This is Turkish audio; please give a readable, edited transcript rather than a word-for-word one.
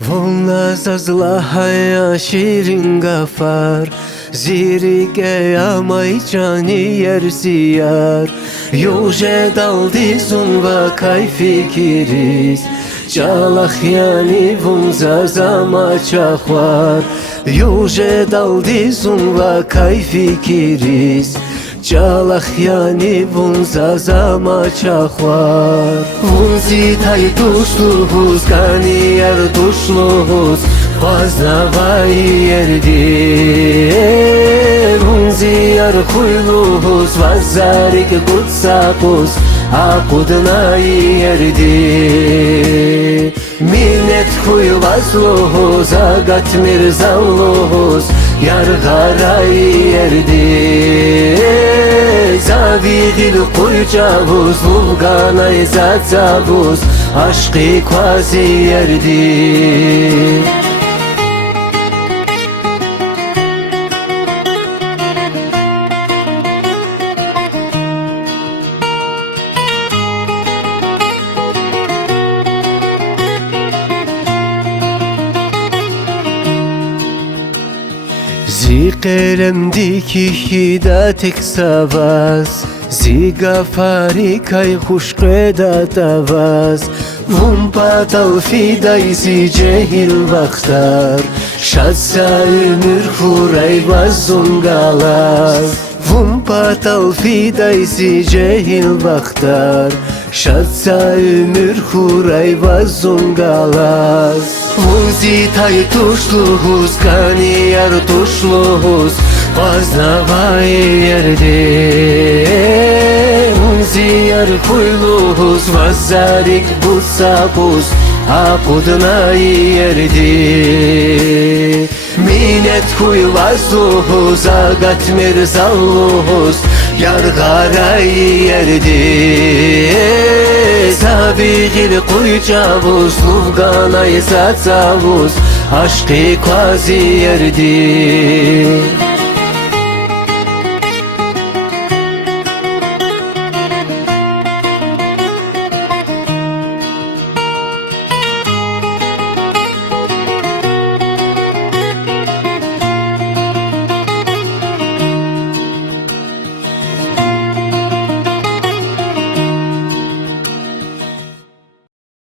Volna zazlahaya şirin gafar, zirike yamay cani yer ziyar. Yuje daldi zunva kay fikiriz, çalak yani vunza zama çahvar. Yuje daldi zunva kay fikiriz, çalak yani vunza zama çahvar. Vunzi tay tuşluhuz, kani yer tuşluhuz, vaznavay yerdi. Vunzi yer kuyluhuz, vazarik kutsakuz, akudnay yerdi. Minnet kuy vazluhuz, agat mirzalluhuz, yargaray yerdi. Zavigil kuycavuz, vulganay zatzavuz, aşkı quasi yerdi. Zi qelemdiki hida tek savaz, zi gafari kay huşqeda tavaz. Vun patal fiday zi cehil vaktar, şadsa ömür huray vazungalaz. Vun patal fiday zi cehil vaktar, şadsa ömür huray vazungalaz. Vunzi tay tuşluhuz, kani yar tuşluhuz, vaznavay yerdi. Vunzi yar kuyluhuz, vazarik butsapuz, apudnay yerdi. Minnet kuy vazluhuz, agat mirzalluhuz, yargaray yerdi. Zavigil kuycavuz, luvganay zatzavuz, aşkı quasi yerdi.